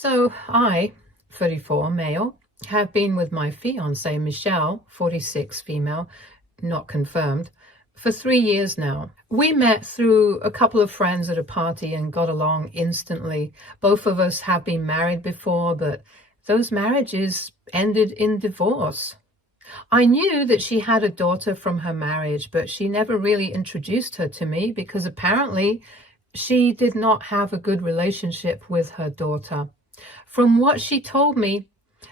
So I, 34, male, have been with my fiancé, Michelle, 46, female, not confirmed, for 3 years now. We met through a couple of friends at a party and got along instantly. Both of us have been married before, but those marriages ended in divorce. I knew that she had a daughter from her marriage, but she never really introduced her to me because apparently she did not have a good relationship with her daughter. From what she told me,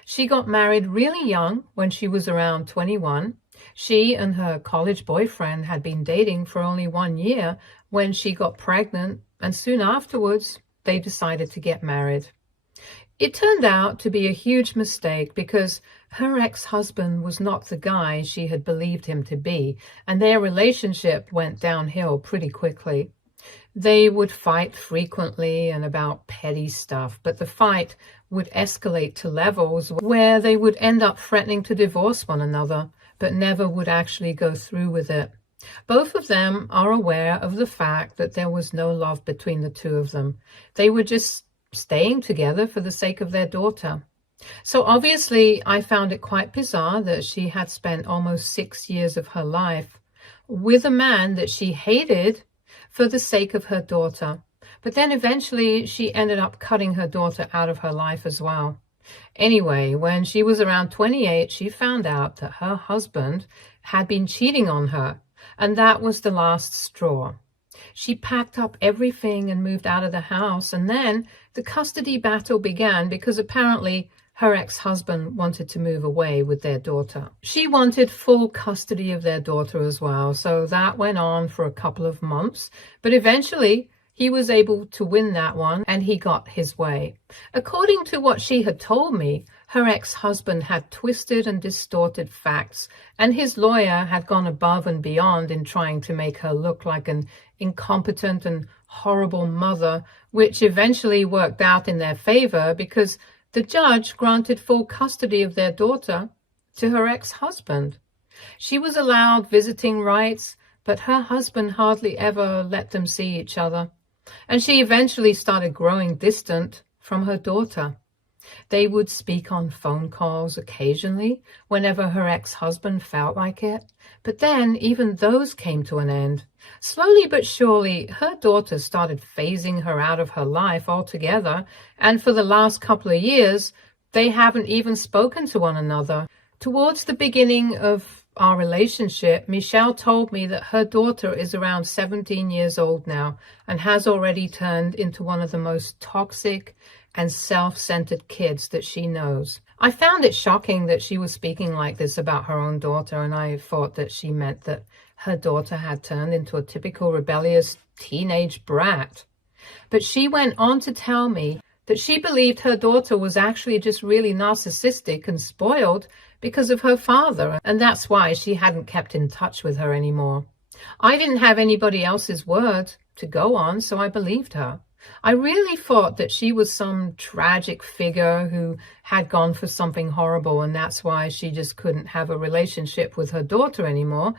she got married really young when she was around 21. She and her college boyfriend had been dating for only 1 year when she got pregnant, and soon afterwards, they decided to get married. It turned out to be a huge mistake because her ex-husband was not the guy she had believed him to be, and their relationship went downhill pretty quickly. They would fight frequently and about petty stuff, but the fight would escalate to levels where they would end up threatening to divorce one another, but never would actually go through with it. Both of them are aware of the fact that there was no love between the two of them. They were just staying together for the sake of their daughter. So obviously, I found it quite bizarre that she had spent almost 6 years of her life with a man that she hated for the sake of her daughter. But then eventually she ended up cutting her daughter out of her life as well. Anyway, when she was around 28, she found out that her husband had been cheating on her, and that was the last straw. She packed up everything and moved out of the house, and then the custody battle began because apparently her ex-husband wanted to move away with their daughter. She wanted full custody of their daughter as well, so that went on for a couple of months, but eventually he was able to win that one and he got his way. According to what she had told me, her ex-husband had twisted and distorted facts, and his lawyer had gone above and beyond in trying to make her look like an incompetent and horrible mother, which eventually worked out in their favor because the judge granted full custody of their daughter to her ex-husband. She was allowed visiting rights, but her husband hardly ever let them see each other, and she eventually started growing distant from her daughter. They would speak on phone calls occasionally whenever her ex-husband felt like it, but then even those came to an end. Slowly but surely, her daughter started phasing her out of her life altogether, and for the last couple of years, they haven't even spoken to one another. Towards the beginning of our relationship, Michelle told me that her daughter is around 17 years old now and has already turned into one of the most toxic and self-centered kids that she knows. I found it shocking that she was speaking like this about her own daughter, and I thought that she meant that her daughter had turned into a typical rebellious teenage brat. But she went on to tell me that she believed her daughter was actually just really narcissistic and spoiled because of her father, and that's why she hadn't kept in touch with her anymore. I didn't have anybody else's word to go on, so I believed her. I really thought that she was some tragic figure who had gone for something horrible, and that's why she just couldn't have a relationship with her daughter anymore,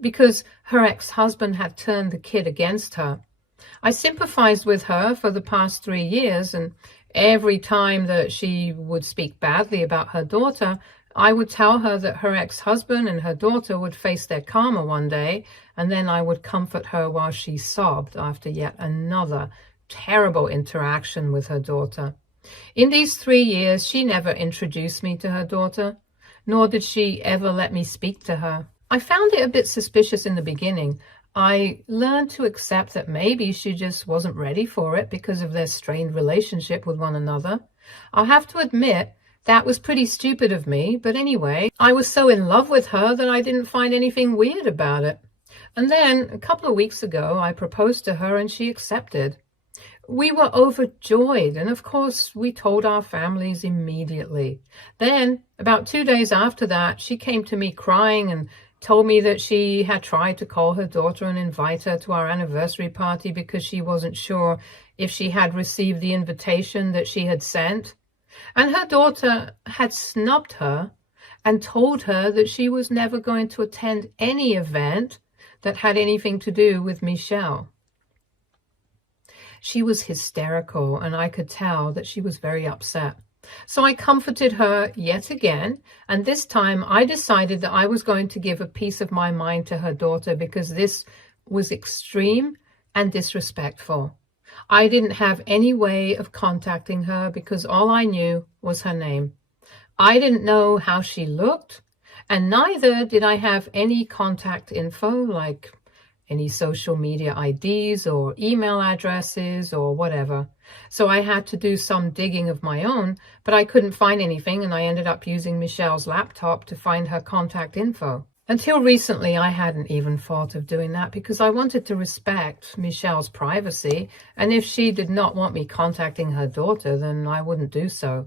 because her ex-husband had turned the kid against her. I sympathized with her for the past 3 years, and every time that she would speak badly about her daughter, I would tell her that her ex-husband and her daughter would face their karma one day, and then I would comfort her while she sobbed after yet another terrible interaction with her daughter. In these 3 years, she never introduced me to her daughter, nor did she ever let me speak to her. I found it a bit suspicious in the beginning. I learned to accept that maybe she just wasn't ready for it because of their strained relationship with one another. I'll have to admit, that was pretty stupid of me, but anyway, I was so in love with her that I didn't find anything weird about it. And then, a couple of weeks ago, I proposed to her and she accepted. We were overjoyed, and of course, we told our families immediately. Then, about 2 days after that, she came to me crying and told me that she had tried to call her daughter and invite her to our anniversary party because she wasn't sure if she had received the invitation that she had sent. And her daughter had snubbed her and told her that she was never going to attend any event that had anything to do with Michelle. She was hysterical, and I could tell that she was very upset. So I comforted her yet again, and this time I decided that I was going to give a piece of my mind to her daughter because this was extreme and disrespectful. I didn't have any way of contacting her because all I knew was her name. I didn't know how she looked, and neither did I have any contact info like any social media IDs or email addresses or whatever. So I had to do some digging of my own, but I couldn't find anything, and I ended up using Michelle's laptop to find her contact info. Until recently, I hadn't even thought of doing that because I wanted to respect Michelle's privacy, and if she did not want me contacting her daughter, then I wouldn't do so.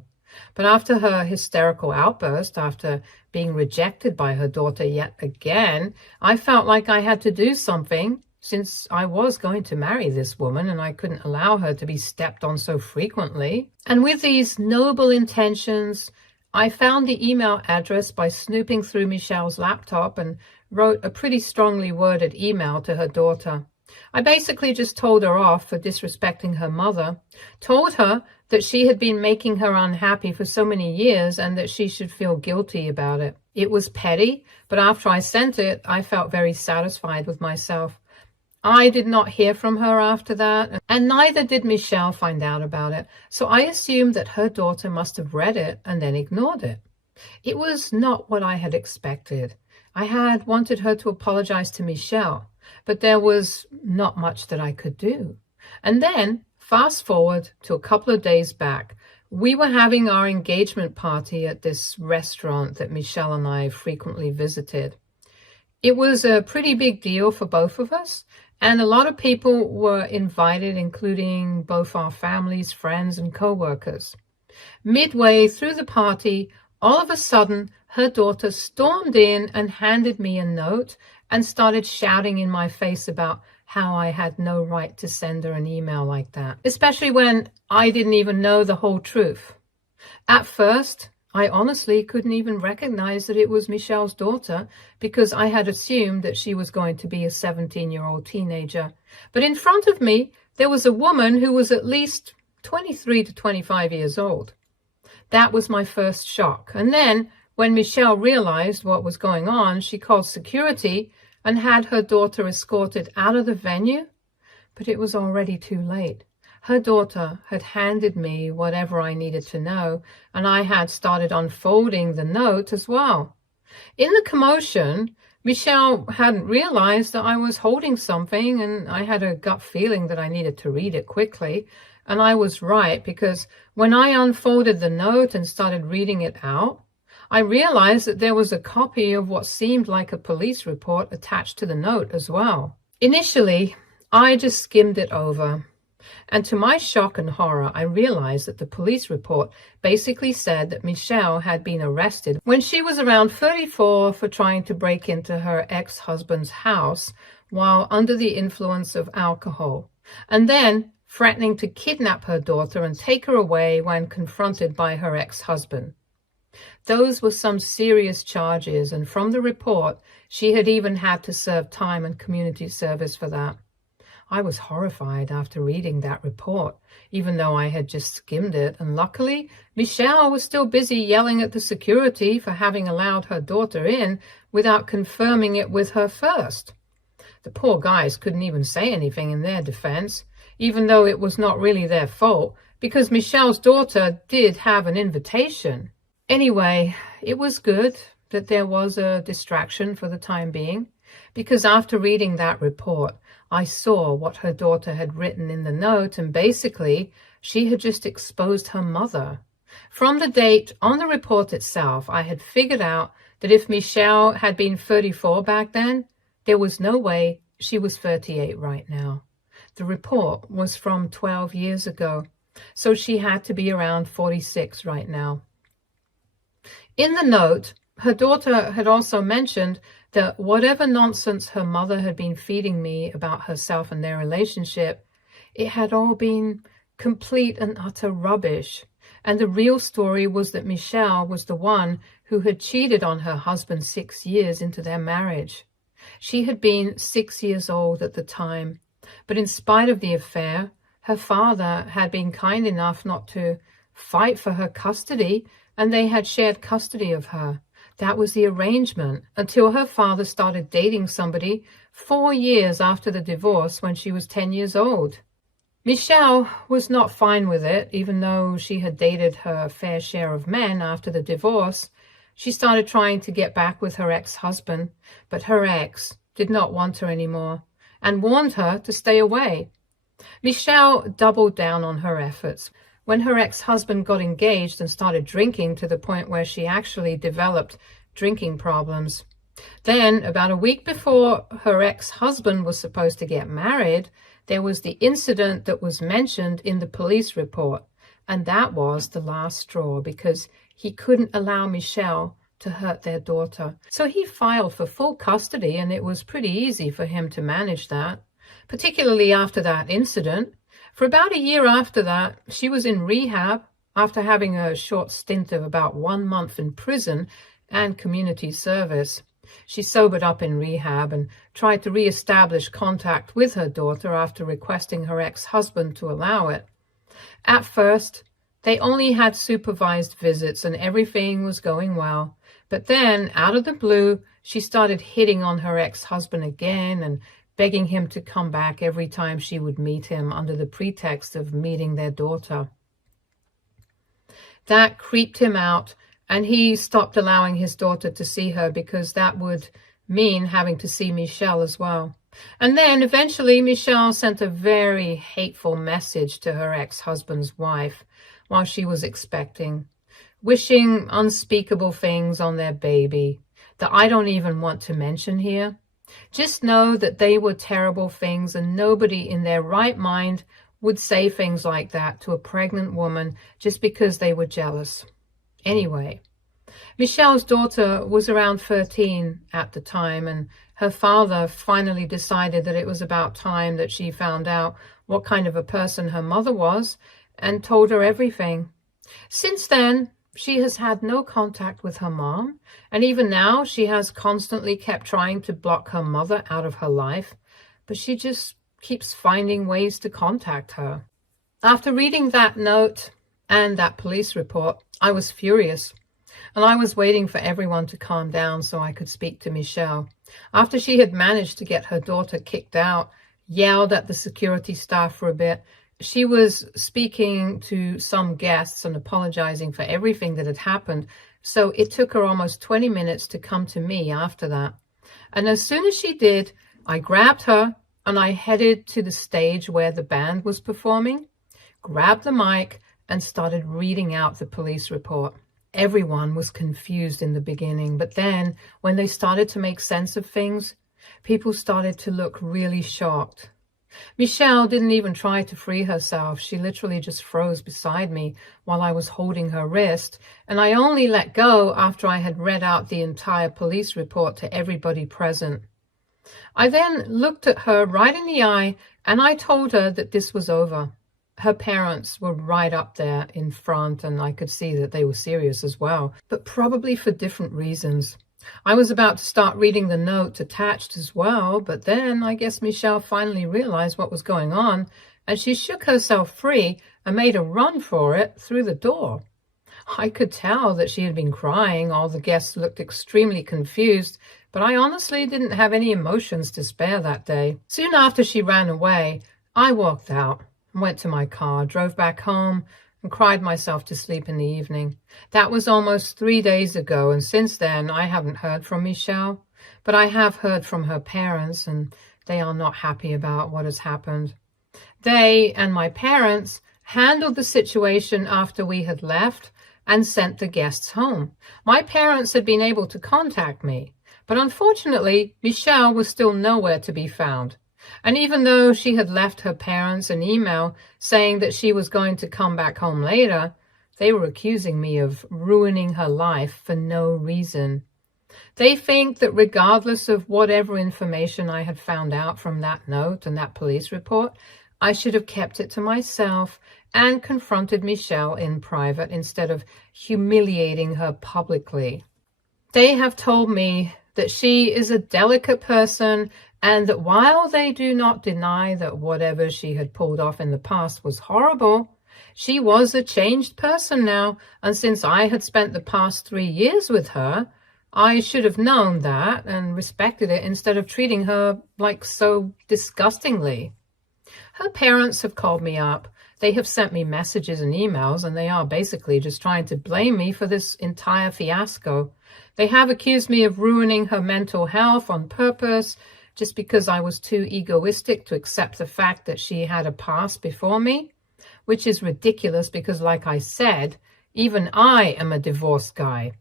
But after her hysterical outburst, after being rejected by her daughter yet again, I felt like I had to do something since I was going to marry this woman and I couldn't allow her to be stepped on so frequently. And with these noble intentions, I found the email address by snooping through Michelle's laptop and wrote a pretty strongly worded email to her daughter. I basically just told her off for disrespecting her mother, told her that she had been making her unhappy for so many years and that she should feel guilty about it. It was petty, but after I sent it, I felt very satisfied with myself. I did not hear from her after that, and neither did Michelle find out about it, so I assumed that her daughter must have read it and then ignored it. It was not what I had expected. I had wanted her to apologize to Michelle, but there was not much that I could do. And then, fast forward to a couple of days back, we were having our engagement party at this restaurant that Michelle and I frequently visited. It was a pretty big deal for both of us, and a lot of people were invited, including both our families, friends, and co-workers. Midway through the party, all of a sudden, her daughter stormed in and handed me a note and started shouting in my face about how I had no right to send her an email like that, especially when I didn't even know the whole truth. At first, I honestly couldn't even recognize that it was Michelle's daughter because I had assumed that she was going to be a 17-year-old teenager. But in front of me, there was a woman who was at least 23 to 25 years old. That was my first shock. And then, when Michelle realized what was going on, she called security and had her daughter escorted out of the venue. But it was already too late. Her daughter had handed me whatever I needed to know, and I had started unfolding the note as well. In the commotion, Michelle hadn't realized that I was holding something, and I had a gut feeling that I needed to read it quickly. And I was right, because when I unfolded the note and started reading it out, I realized that there was a copy of what seemed like a police report attached to the note as well. Initially, I just skimmed it over. And to my shock and horror, I realized that the police report basically said that Michelle had been arrested when she was around 34 for trying to break into her ex-husband's house while under the influence of alcohol, and then threatening to kidnap her daughter and take her away when confronted by her ex-husband. Those were some serious charges, and from the report, she had even had to serve time and community service for that. I was horrified after reading that report, even though I had just skimmed it, and luckily, Michelle was still busy yelling at the security for having allowed her daughter in without confirming it with her first. The poor guys couldn't even say anything in their defense, even though it was not really their fault, because Michelle's daughter did have an invitation. Anyway, it was good that there was a distraction for the time being, because after reading that report, I saw what her daughter had written in the note, and basically, she had just exposed her mother. From the date on the report itself, I had figured out that if Michelle had been 34 back then, there was no way she was 38 right now. The report was from 12 years ago, so she had to be around 46 right now. In the note, her daughter had also mentioned that whatever nonsense her mother had been feeding me about herself and their relationship, it had all been complete and utter rubbish. And the real story was that Michelle was the one who had cheated on her husband 6 years into their marriage. She had been 6 years old at the time, but in spite of the affair, her father had been kind enough not to fight for her custody, and they had shared custody of her. That was the arrangement until her father started dating somebody 4 years after the divorce when she was 10 years old. Michelle was not fine with it, even though she had dated her fair share of men after the divorce. She started trying to get back with her ex-husband, but her ex did not want her anymore and warned her to stay away. Michelle doubled down on her efforts. When her ex-husband got engaged and started drinking to the point where she actually developed drinking problems. Then, about a week before her ex-husband was supposed to get married, there was the incident that was mentioned in the police report, and that was the last straw because he couldn't allow Michelle to hurt their daughter. So he filed for full custody, and it was pretty easy for him to manage that, particularly after that incident. For about a year after that, she was in rehab after having a short stint of about 1 month in prison and community service. She sobered up in rehab and tried to reestablish contact with her daughter after requesting her ex-husband to allow it. At first, they only had supervised visits and everything was going well. But then, out of the blue, she started hitting on her ex-husband again and begging him to come back every time she would meet him under the pretext of meeting their daughter. That creeped him out, and he stopped allowing his daughter to see her because that would mean having to see Michelle as well. And then eventually Michelle sent a very hateful message to her ex-husband's wife while she was expecting, wishing unspeakable things on their baby that I don't even want to mention here. Just know that they were terrible things, and nobody in their right mind would say things like that to a pregnant woman just because they were jealous. Anyway, Michelle's daughter was around 13 at the time, and her father finally decided that it was about time that she found out what kind of a person her mother was and told her everything. Since then, she has had no contact with her mom, and even now she has constantly kept trying to block her mother out of her life, but she just keeps finding ways to contact her. After reading that note and that police report, I was furious, and I was waiting for everyone to calm down so I could speak to Michelle. After she had managed to get her daughter kicked out, yelled at the security staff for a bit, she was speaking to some guests and apologizing for everything that had happened, so it took her almost 20 minutes to come to me after that. And as soon as she did, I grabbed her and I headed to the stage where the band was performing, grabbed the mic, and started reading out the police report. Everyone was confused in the beginning, but then when they started to make sense of things, people started to look really shocked. Michelle didn't even try to free herself. She literally just froze beside me while I was holding her wrist, and I only let go after I had read out the entire police report to everybody present. I then looked at her right in the eye, and I told her that this was over. Her parents were right up there in front, and I could see that they were serious as well, but probably for different reasons. I was about to start reading the note attached as well, but then I guess Michelle finally realized what was going on, and she shook herself free and made a run for it through the door. I could tell that she had been crying. All the guests looked extremely confused, but I honestly didn't have any emotions to spare that day. Soon after she ran away, I walked out, went to my car, drove back home, and cried myself to sleep in the evening. That was almost 3 days ago, and since then I haven't heard from Michelle, but I have heard from her parents, and they are not happy about what has happened. They and my parents handled the situation after we had left and sent the guests home. My parents had been able to contact me, but unfortunately, Michelle was still nowhere to be found. And even though she had left her parents an email saying that she was going to come back home later, they were accusing me of ruining her life for no reason. They think that regardless of whatever information I had found out from that note and that police report, I should have kept it to myself and confronted Michelle in private instead of humiliating her publicly. They have told me that she is a delicate person, and that while they do not deny that whatever she had pulled off in the past was horrible, she was a changed person now, and since I had spent the past 3 years with her, I should have known that and respected it instead of treating her like so disgustingly. Her parents have called me up. They have sent me messages and emails, and they are basically just trying to blame me for this entire fiasco. They have accused me of ruining her mental health on purpose just because I was too egoistic to accept the fact that she had a past before me, which is ridiculous because, like I said, even I am a divorced guy.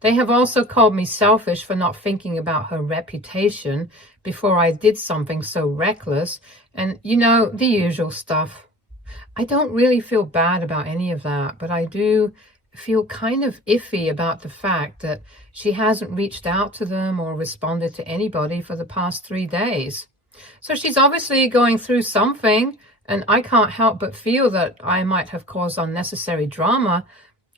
They have also called me selfish for not thinking about her reputation before I did something so reckless, and, you know, the usual stuff. I don't really feel bad about any of that, but I do feel kind of iffy about the fact that she hasn't reached out to them or responded to anybody for the past 3 days. So she's obviously going through something, and I can't help but feel that I might have caused unnecessary drama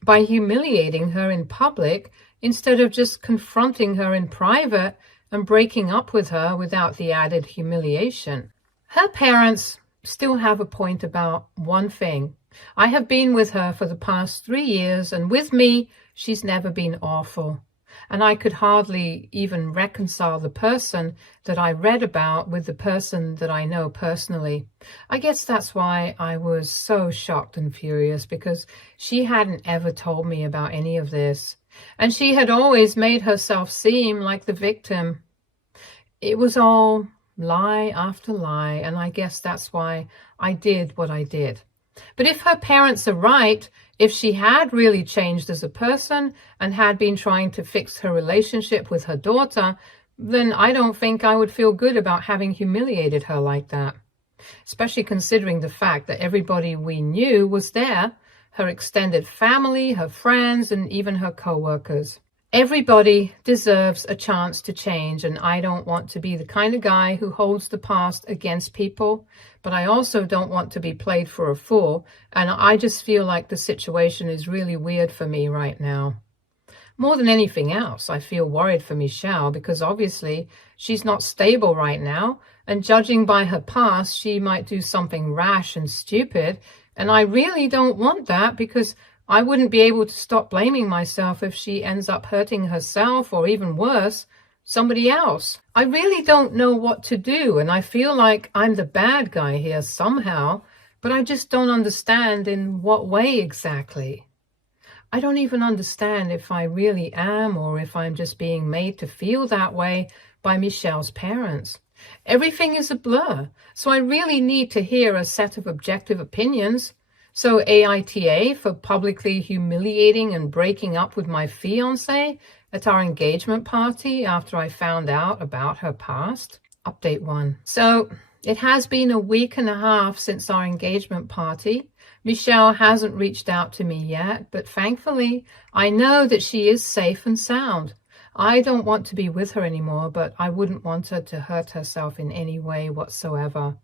by humiliating her in public instead of just confronting her in private and breaking up with her without the added humiliation. Her parents still have a point about one thing. I have been with her for the past 3 years, and with me, she's never been awful. And I could hardly even reconcile the person that I read about with the person that I know personally. I guess that's why I was so shocked and furious, because she hadn't ever told me about any of this. And she had always made herself seem like the victim. It was all lie after lie, and I guess that's why I did what I did. But if her parents are right, if she had really changed as a person and had been trying to fix her relationship with her daughter, then I don't think I would feel good about having humiliated her like that. Especially considering the fact that everybody we knew was there, her extended family, her friends, and even her co-workers. Everybody deserves a chance to change, and I don't want to be the kind of guy who holds the past against people, but I also don't want to be played for a fool, and I just feel like the situation is really weird for me right now. More than anything else, I feel worried for Michelle because obviously she's not stable right now, and judging by her past, she might do something rash and stupid, and I really don't want that because I wouldn't be able to stop blaming myself if she ends up hurting herself or, even worse, somebody else. I really don't know what to do, and I feel like I'm the bad guy here somehow, but I just don't understand in what way exactly. I don't even understand if I really am or if I'm just being made to feel that way by Michelle's parents. Everything is a blur, so I really need to hear a set of objective opinions. So AITA for publicly humiliating and breaking up with my fiancé at our engagement party after I found out about her past. Update 1. So it has been a week and a half since our engagement party. Michelle hasn't reached out to me yet, but thankfully I know that she is safe and sound. I don't want to be with her anymore, but I wouldn't want her to hurt herself in any way whatsoever.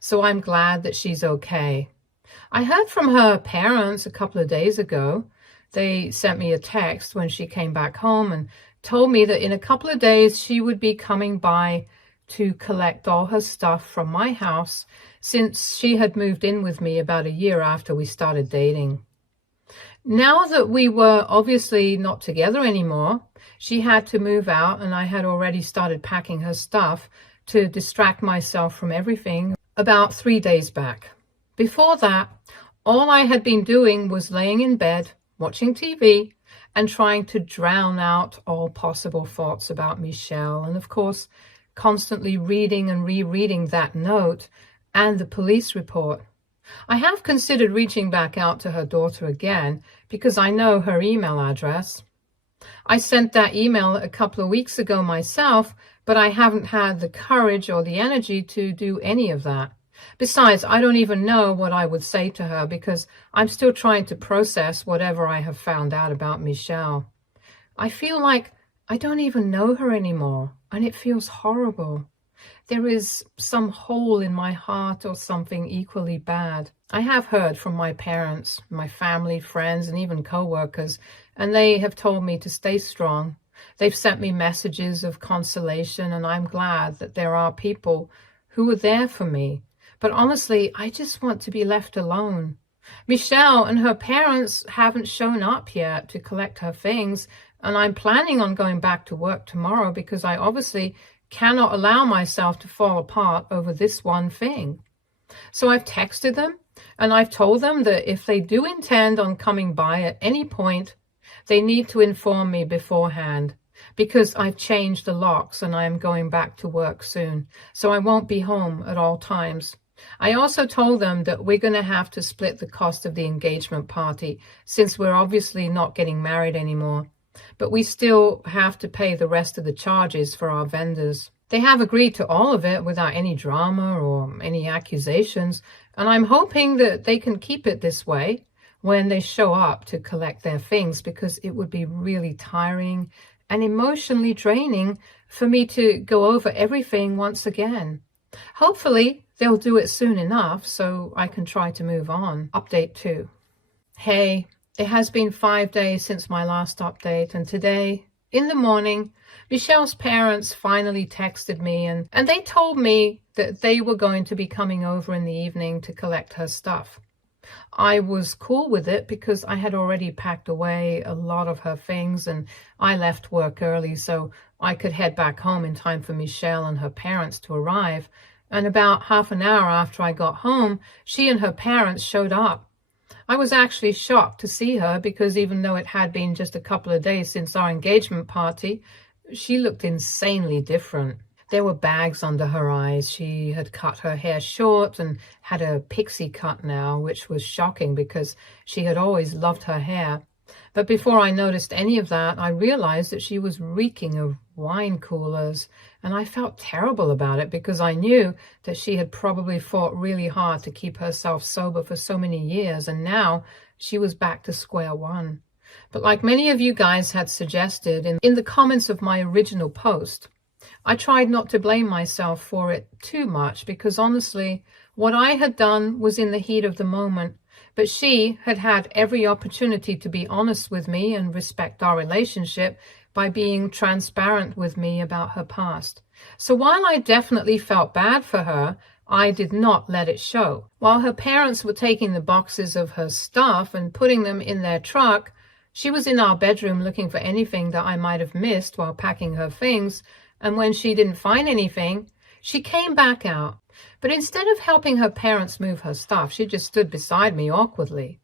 So I'm glad that she's okay. I heard from her parents a couple of days ago. They sent me a text when she came back home and told me that in a couple of days she would be coming by to collect all her stuff from my house since she had moved in with me about a year after we started dating. Now that we were obviously not together anymore, she had to move out, and I had already started packing her stuff to distract myself from everything about 3 days back. Before that, all I had been doing was laying in bed, watching TV, and trying to drown out all possible thoughts about Michelle, and of course, constantly reading and rereading that note and the police report. I have considered reaching back out to her daughter again because I know her email address. I sent that email a couple of weeks ago myself, but I haven't had the courage or the energy to do any of that. Besides, I don't even know what I would say to her because I'm still trying to process whatever I have found out about Michelle. I feel like I don't even know her anymore, and it feels horrible. There is some hole in my heart or something equally bad. I have heard from my parents, my family, friends, and even co-workers, and they have told me to stay strong. They've sent me messages of consolation, and I'm glad that there are people who are there for me. But honestly, I just want to be left alone. Michelle and her parents haven't shown up yet to collect her things, and I'm planning on going back to work tomorrow because I obviously cannot allow myself to fall apart over this one thing. So I've texted them, and I've told them that if they do intend on coming by at any point, they need to inform me beforehand, because I've changed the locks and I am going back to work soon, so I won't be home at all times. I also told them that we're going to have to split the cost of the engagement party, since we're obviously not getting married anymore. But we still have to pay the rest of the charges for our vendors. They have agreed to all of it without any drama or any accusations, and I'm hoping that they can keep it this way when they show up to collect their things, because it would be really tiring and emotionally draining for me to go over everything once again. Hopefully, they'll do it soon enough so I can try to move on. Update 2. Hey, it has been 5 days since my last update, and today, in the morning, Michelle's parents finally texted me, and they told me that they were going to be coming over in the evening to collect her stuff. I was cool with it because I had already packed away a lot of her things, and I left work early so I could head back home in time for Michelle and her parents to arrive. And about half an hour after I got home, she and her parents showed up. I was actually shocked to see her because even though it had been just a couple of days since our engagement party, she looked insanely different. There were bags under her eyes. She had cut her hair short and had a pixie cut now, which was shocking because she had always loved her hair. But before I noticed any of that, I realized that she was reeking of wine coolers, and I felt terrible about it because I knew that she had probably fought really hard to keep herself sober for so many years, and now she was back to square one. But like many of you guys had suggested in the comments of my original post, I tried not to blame myself for it too much because honestly, what I had done was in the heat of the moment, but she had had every opportunity to be honest with me and respect our relationship by being transparent with me about her past. So while I definitely felt bad for her, I did not let it show. While her parents were taking the boxes of her stuff and putting them in their truck, she was in our bedroom looking for anything that I might have missed while packing her things, and when she didn't find anything, she came back out. But instead of helping her parents move her stuff, she just stood beside me awkwardly.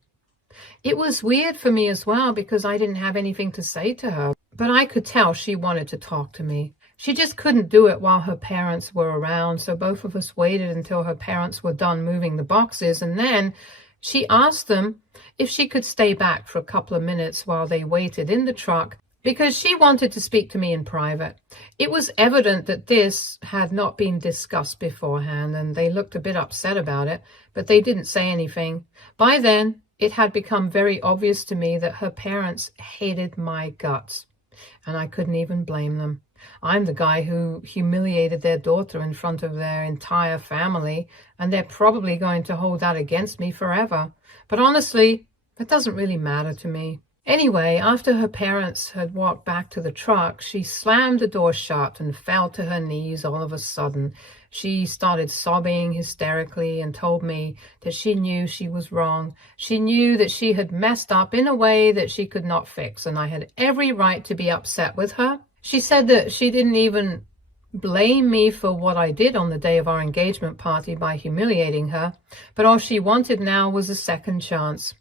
It was weird for me as well because I didn't have anything to say to her, but I could tell she wanted to talk to me. She just couldn't do it while her parents were around, so both of us waited until her parents were done moving the boxes, and then she asked them if she could stay back for a couple of minutes while they waited in the truck because she wanted to speak to me in private. It was evident that this had not been discussed beforehand, and they looked a bit upset about it, but they didn't say anything. By then, it had become very obvious to me that her parents hated my guts, and I couldn't even blame them. I'm the guy who humiliated their daughter in front of their entire family, and they're probably going to hold that against me forever. But honestly, that doesn't really matter to me. Anyway, after her parents had walked back to the truck, she slammed the door shut and fell to her knees all of a sudden. She started sobbing hysterically and told me that she knew she was wrong. She knew that she had messed up in a way that she could not fix, and I had every right to be upset with her. She said that she didn't even blame me for what I did on the day of our engagement party by humiliating her, but all she wanted now was a second chance.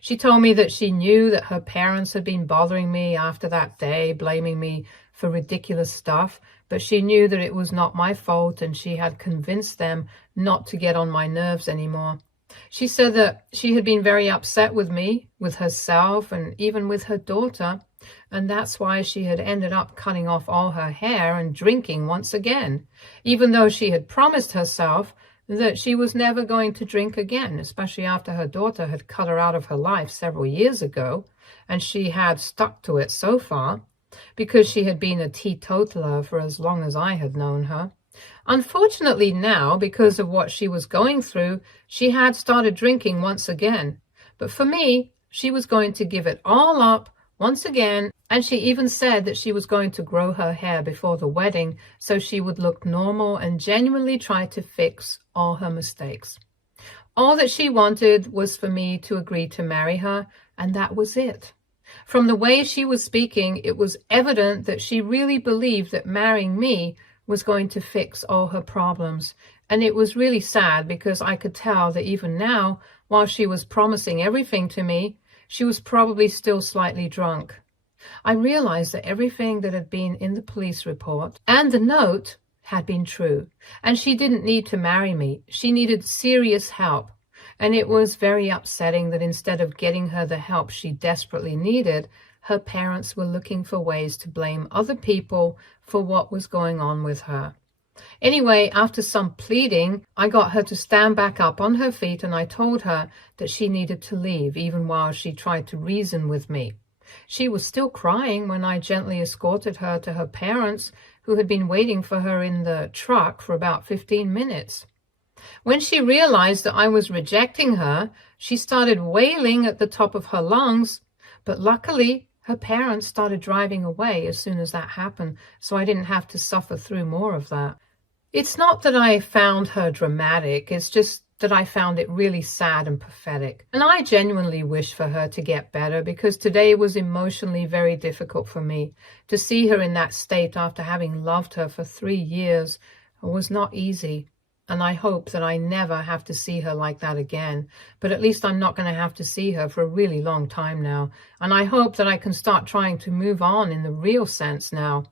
She told me that she knew that her parents had been bothering me after that day, blaming me for ridiculous stuff, but she knew that it was not my fault, and she had convinced them not to get on my nerves anymore. She said that she had been very upset with me, with herself, and even with her daughter, and that's why she had ended up cutting off all her hair and drinking once again, even though she had promised herself that she was never going to drink again, especially after her daughter had cut her out of her life several years ago, and she had stuck to it so far because she had been a teetotaler for as long as I had known her. Unfortunately now, because of what she was going through, she had started drinking once again. But for me, she was going to give it all up once again And she even said that she was going to grow her hair before the wedding so she would look normal and genuinely try to fix all her mistakes. All that she wanted was for me to agree to marry her, and that was it. From the way she was speaking, it was evident that she really believed that marrying me was going to fix all her problems. And it was really sad because I could tell that even now, while she was promising everything to me, she was probably still slightly drunk. I realized that everything that had been in the police report and the note had been true. And she didn't need to marry me. She needed serious help. And it was very upsetting that instead of getting her the help she desperately needed, her parents were looking for ways to blame other people for what was going on with her. Anyway, after some pleading, I got her to stand back up on her feet, and I told her that she needed to leave, even while she tried to reason with me. She was still crying when I gently escorted her to her parents, who had been waiting for her in the truck for about 15 minutes. When she realized that I was rejecting her, she started wailing at the top of her lungs, but luckily her parents started driving away as soon as that happened, so I didn't have to suffer through more of that. It's not that I found her dramatic, it's just that I found it really sad and pathetic. And I genuinely wish for her to get better, because today was emotionally very difficult for me. To see her in that state after having loved her for 3 years was not easy. And I hope that I never have to see her like that again. But at least I'm not going to have to see her for a really long time now. And I hope that I can start trying to move on in the real sense now.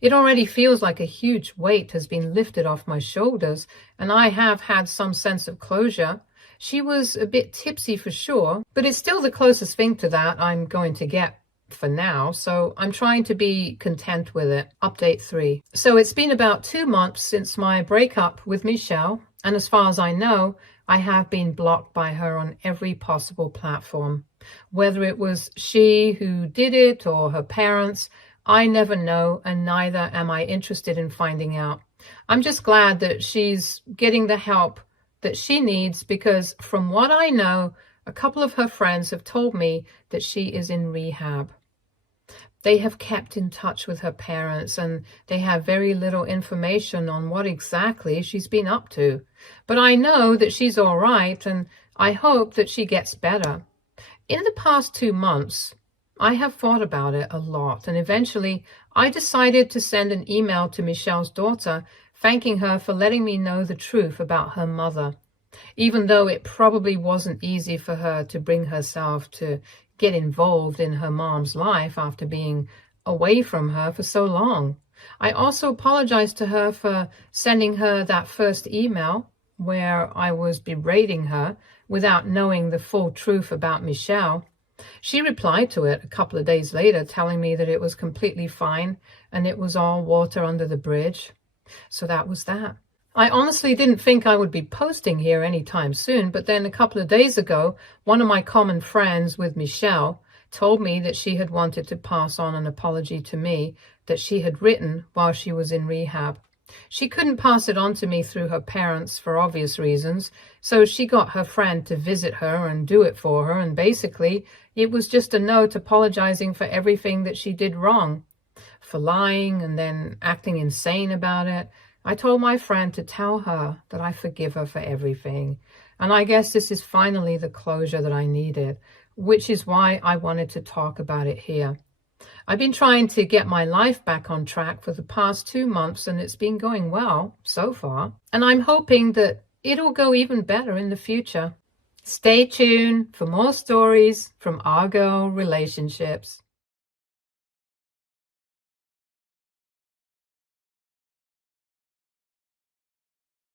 It already feels like a huge weight has been lifted off my shoulders, and I have had some sense of closure. She was a bit tipsy for sure, but it's still the closest thing to that I'm going to get for now, so I'm trying to be content with it. Update 3. So it's been about 2 months since my breakup with Michelle, and as far as I know, I have been blocked by her on every possible platform. Whether it was she who did it or her parents, I never know, and neither am I interested in finding out. I'm just glad that she's getting the help that she needs, because from what I know, a couple of her friends have told me that she is in rehab. They have kept in touch with her parents, and they have very little information on what exactly she's been up to. But I know that she's all right, and I hope that she gets better. In the past 2 months, I have thought about it a lot, and eventually I decided to send an email to Michelle's daughter, thanking her for letting me know the truth about her mother, even though it probably wasn't easy for her to bring herself to get involved in her mom's life after being away from her for so long. I also apologized to her for sending her that first email where I was berating her without knowing the full truth about Michelle. She replied to it a couple of days later, telling me that it was completely fine and it was all water under the bridge. So that was that. I honestly didn't think I would be posting here anytime soon, but then a couple of days ago, one of my common friends with Michelle told me that she had wanted to pass on an apology to me that she had written while she was in rehab. She couldn't pass it on to me through her parents for obvious reasons, so she got her friend to visit her and do it for her, and basically it was just a note apologizing for everything that she did wrong, for lying and then acting insane about it. I told my friend to tell her that I forgive her for everything, and I guess this is finally the closure that I needed, which is why I wanted to talk about it here. I've been trying to get my life back on track for the past 2 months, and it's been going well so far, and I'm hoping that it'll go even better in the future. Stay tuned for more stories from our girl relationships.